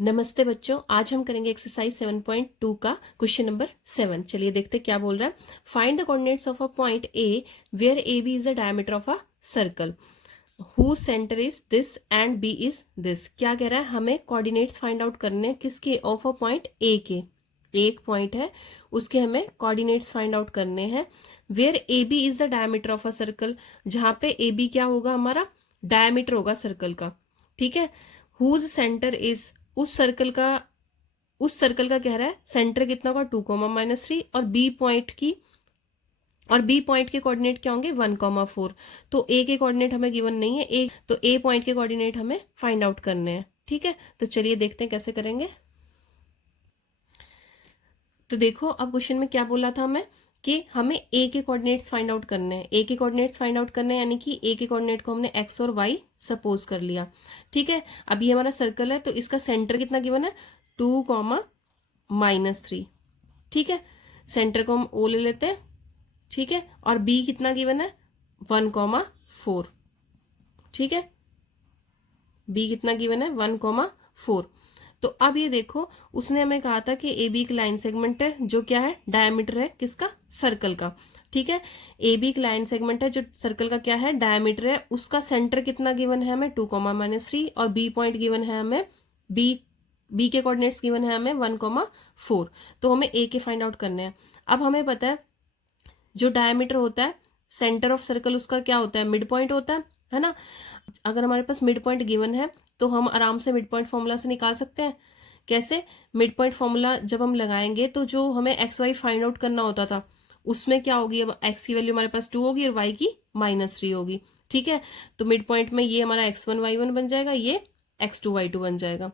नमस्ते बच्चों, आज हम करेंगे एक्सरसाइज 7.2 का क्वेश्चन नंबर 7। चलिए देखते क्या बोल रहा है। Find the coordinates of a point A where A B is the diameter of a circle who centre is this and B is this. क्या कह रहा है, हमें कोऑर्डिनेट्स फाइंड आउट करने हैं किसके, ऑफ अ पॉइंट ए के। एक पॉइंट है उसके हमें कोऑर्डिनेट्स फाइंड आउट करने हैं। Where A B is the diameter of a circle, जहां पे ए बी क्या होगा, हमारा डायमीटर होगा सर्कल का। ठीक है। हुज सेंटर इज, उस सर्कल का कह रहा है सेंटर कितना होगा 2, -3 और बी पॉइंट के कोऑर्डिनेट क्या होंगे 1, 4। तो ए के कोऑर्डिनेट हमें गिवन नहीं है, ए पॉइंट के कोऑर्डिनेट हमें फाइंड आउट करने हैं। ठीक है, तो चलिए देखते हैं कैसे करेंगे। तो देखो अब क्वेश्चन में क्या बोला था हमें कि हमें ए के कोऑर्डिनेट्स फाइंड आउट करने हैं। ए के कोऑर्डिनेट्स फाइंड आउट करने हैं यानी कि ए के कोऑर्डिनेट को हमने एक्स और वाई सपोज कर लिया। ठीक है, अब ये हमारा सर्कल है तो इसका सेंटर कितना गिवन है 2, -3। ठीक है, सेंटर को हम ओ ले लेते हैं। ठीक है, और बी कितना गिवन है 1, 4। ठीक है, बी कितना गिवन है 1, 4। तो अब ये देखो, उसने हमें कहा था कि ए बी एक लाइन सेगमेंट है जो क्या है, डायमीटर है किसका, सर्कल का। ठीक है, ए बी एक लाइन सेगमेंट है जो सर्कल का क्या है, डायमीटर है। उसका सेंटर कितना गिवन है हमें 2, -3 और बी पॉइंट गिवन है हमें, बी के कोऑर्डिनेट्स गिवन है हमें 1, 4। तो हमें ए के फाइंड आउट करने हैं। अब हमें पता है जो डायमीटर होता है, सेंटर ऑफ सर्कल उसका क्या होता है, मिड पॉइंट होता है ना। अगर हमारे पास मिड पॉइंट गिवन है तो हम आराम से मिड पॉइंट फॉर्मूला से निकाल सकते हैं। कैसे, मिड पॉइंट फॉर्मूला जब हम लगाएंगे तो जो हमें एक्स वाई फाइंड आउट करना होता था उसमें क्या होगी, अब एक्स की वैल्यू हमारे पास 2 होगी और वाई की -3 होगी। ठीक है, तो मिड पॉइंट में ये हमारा x1 y1 बन जाएगा, ये x2 y2 बन जाएगा।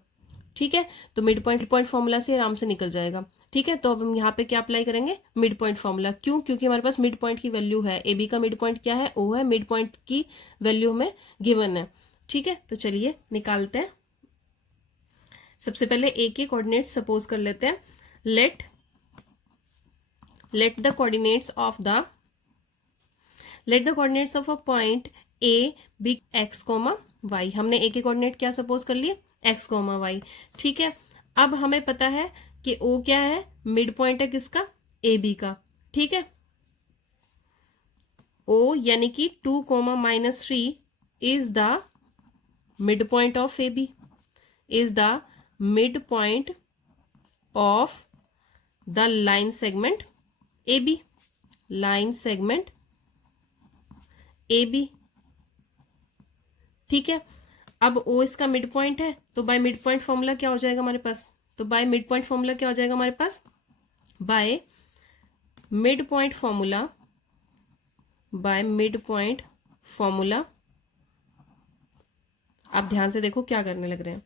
ठीक है, तो मिड पॉइंट फॉर्मूला से आराम से निकल जाएगा। ठीक है, तो अब हम यहाँ पे क्या अप्लाई करेंगे, मिड पॉइंट फॉर्मूला। क्यों, क्योंकि हमारे पास मिड पॉइंट की वैल्यू है, ए बी का मिड पॉइंट क्या है, ओ है, मिड पॉइंट की वैल्यू हमें गिवन है। ठीक है, तो चलिए निकालते हैं। सबसे पहले ए के कोऑर्डिनेट्स सपोज कर लेते हैं। Let the coordinates of a point A B X, Y. हमने ए के कोऑर्डिनेट क्या सपोज कर लिए, एक्स, वाई। ठीक है, अब हमें पता है कि ओ क्या है, मिड पॉइंट है किसका, ए बी का। ठीक है, ओ यानी कि 2, -3 is the mid point of A B, is the mid point of the line segment A B, line segment A B. ठीक है, अब ओ इसका मिड पॉइंट है तो बाय मिड पॉइंट फॉर्मूला क्या हो जाएगा हमारे पास, तो बाय मिड पॉइंट फॉर्मूला क्या हो जाएगा हमारे पास, by mid point formula, by mid point formula. अब ध्यान से देखो क्या करने लग रहे हैं।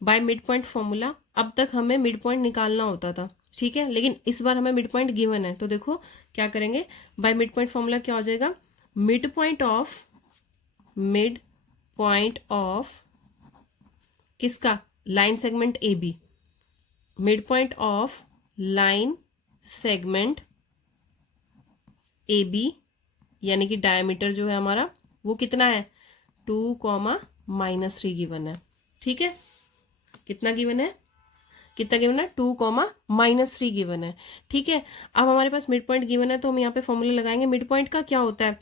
बाय मिड पॉइंट फॉर्मूला, अब तक हमें मिड पॉइंट निकालना होता था। ठीक है, लेकिन इस बार हमें मिड पॉइंट गिवन है तो देखो क्या करेंगे, बाय मिड पॉइंट फॉर्मूला क्या हो जाएगा, मिड पॉइंट ऑफ किसका, line segment A B, mid point of line segment A B यानी कि डायमीटर जो है हमारा वो कितना है 2, -3 गिवन है। ठीक है, कितना गिवन है, 2, -3 गिवन है। ठीक है, अब हमारे पास मिड पॉइंट गिवन है तो हम यहाँ पे फॉर्मूला लगाएंगे। मिड पॉइंट का क्या होता है,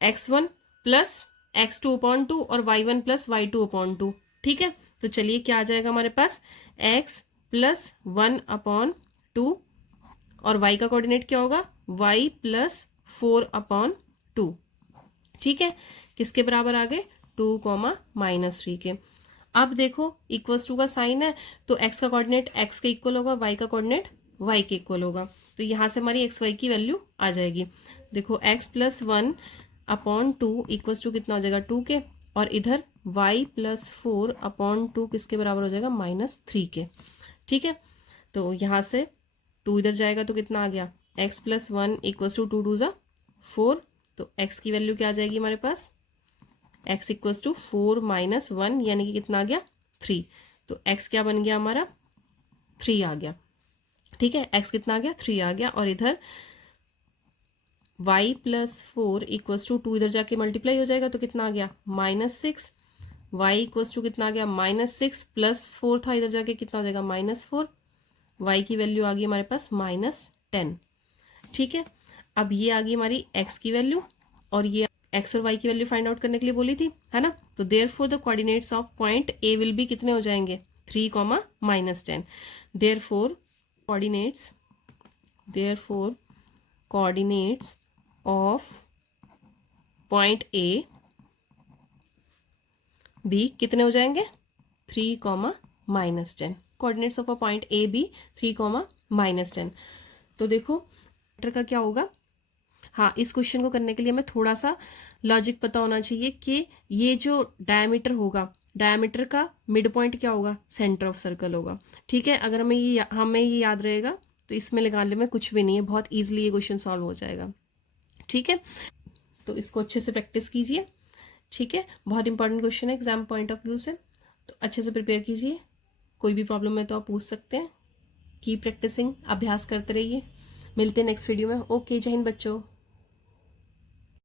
x1 + x2/2 और y1 + y2/2। ठीक है, तो चलिए क्या आ जाएगा हमारे पास, x + 1/2 और y का कोऑर्डिनेट क्या होगा, y + 4/2। ठीक है, किसके बराबर आ गए 2, -3 के। अब देखो इक्वल्स टू का साइन है तो x का कोऑर्डिनेट x के इक्वल होगा, y का कोऑर्डिनेट y के इक्वल होगा। तो यहां से हमारी x y की वैल्यू आ जाएगी। देखो x + 1/2 इक्वल्स टू कितना हो जाएगा 2 के, और इधर y + 4/2 किसके बराबर हो जाएगा -3 के। ठीक है, तो यहां से 2 इधर जाएगा तो कितना आ गया, x + 1 इक्वल्स टू 2 2 4। तो x की वैल्यू क्या आ जाएगी हमारे पास, x इक्वल्स टू 4 - 1 यानी कि कितना आ गया 3। तो x क्या बन गया हमारा 3 आ गया। ठीक है, x कितना आ गया 3 आ गया, और इधर y + 4 इक्वल्स टू 2 इधर जाके मल्टीप्लाई हो जाएगा तो कितना आ गया -6 y इक्वल्स टू कितना आ गया -6 प्लस 4 था, इधर जाके कितना हो जाएगा -4, y की वैल्यू आ गई हमारे पास -10। ठीक है, अब ये आ गई हमारी x की वैल्यू और ये x और y की वैल्यू फाइंड आउट करने के लिए बोली थी, है ना। तो therefore the coordinates of point a will be कितने हो जाएंगे 3, -10। Therefore coordinates of point a b कितने हो जाएंगे 3, -10। Coordinates of a point a b 3, -10। तो देखो का क्या होगा। हाँ, इस क्वेश्चन को करने के लिए हमें थोड़ा सा लॉजिक पता होना चाहिए कि ये जो डायमीटर होगा, डायमीटर का मिड पॉइंट क्या होगा, सेंटर ऑफ सर्कल होगा। ठीक है, अगर हमें ये याद रहेगा तो इसमें निकालने में कुछ भी नहीं है, बहुत ईजिली ये क्वेश्चन सॉल्व हो जाएगा। ठीक है, तो इसको अच्छे से प्रैक्टिस कीजिए। ठीक है, बहुत इंपॉर्टेंट क्वेश्चन है एग्जाम पॉइंट ऑफ व्यू से, तो अच्छे से प्रिपेयर कीजिए। कोई भी प्रॉब्लम है तो आप पूछ सकते हैं। कीप प्रैक्टिसिंग, अभ्यास करते रहिए। मिलते हैं नेक्स्ट वीडियो में। ओके, जय हिंद बच्चों।